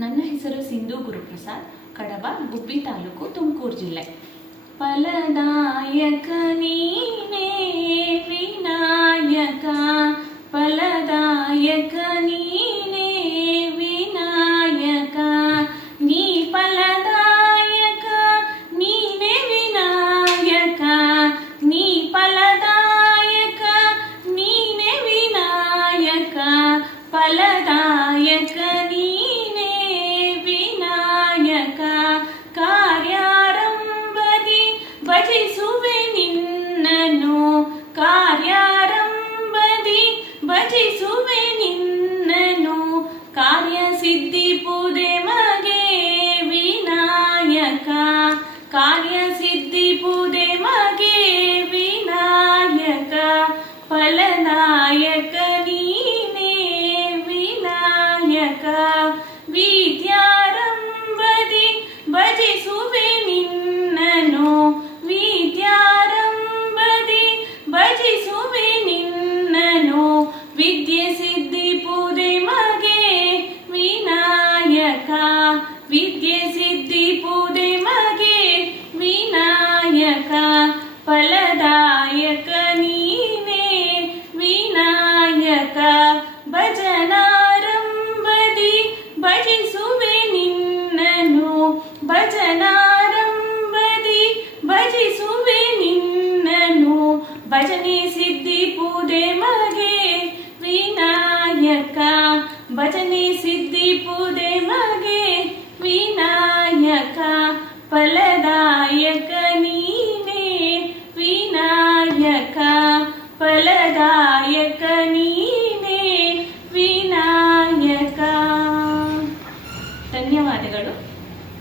ನನ್ನ ಹೆಸರು ಸಿಂಧು ಗುರುಪ್ರಸಾದ್, ಕಡಬ, ಗುಬ್ಬಿ ತಾಲೂಕು, ತುಮಕೂರು ಜಿಲ್ಲೆ. ಫಲದಾಯಕ ನೀನೇ ವಿನಾಯಕ, ಫಲದಾಯಕ ನೀನೇ ವಿನಾಯಕ, ನೀ ಫಲದಾಯಕ ನೀನೇ ವಿನಾಯಕ, ನೀ ಫಲದಾಯಕ ನೀನೇ ವಿನಾಯಕ, ಫಲದಾಯಕ ನೀನೇ ವಿನಾಯಕ. ಕಾರ್ಯಾರಂಭದಿ ಭಜಿಸುವೆ ನಿನ್ನನು, ಕಾರ್ಯಾರಂಭದಿ ಭಜಿಸುವೆ ನಿನ್ನನು, ಕಾರ್ಯ ಸಿದ್ಧಿ ಪೂದೆ ಮಗೆ ವಿನಾಯಕ, ಕಾರ್ಯ ಸಿದ್ಧಿ ಪೂದೆ ಮಗೆ ವಿನಾಯಕ, ಫಲದಾಯಕ ನೀನೇ ವಿನಾಯಕ. ವಿದ್ಯಾರಂಭದಿ ಭಜಿಸುವೆ ನಿನ್ನನು, ವಿದ್ಯಾರಂಭದಿ ಭಜಿಸುವೆ ನಿನ್ನನು, ವಿದ್ಯೆ ಸಿದ್ಧಿ ಪೂದೆ ಮಗೆ ವಿನಾಯಕ, ವಿದ್ಯೆ ಸಿದ್ಧಿ ಪೂದೆ ಮಗೆ ವಿನಾಯಕ, ಫಲದಾಯಕ ನೀನೇ ವಿನಾಯಕ. ಭಜನಾರಂಭದಿ ಭಜಿಸುವೆ ನಿನ್ನನು, ಭಜನಾರಂಭದಿ ಭಜಿಸುವೆ ನಿನ್ನನು, ಭಜನೆ ಸಿದ್ಧಿ ಪೂದೆ ಮಗೆ ವಿನಾಯಕ, ಭಜನೆ ಸಿದ್ಧಿ ಪೂದೆ ಮಗೆ ವಿನಾಯಕ, ಫಲದಾಯಕ ನೀನೇ ವಿನಾಯಕ, ಫಲದಾಯಕ ನೀನೇ ವಿನಾಯಕ. ಧನ್ಯವಾದಗಳು.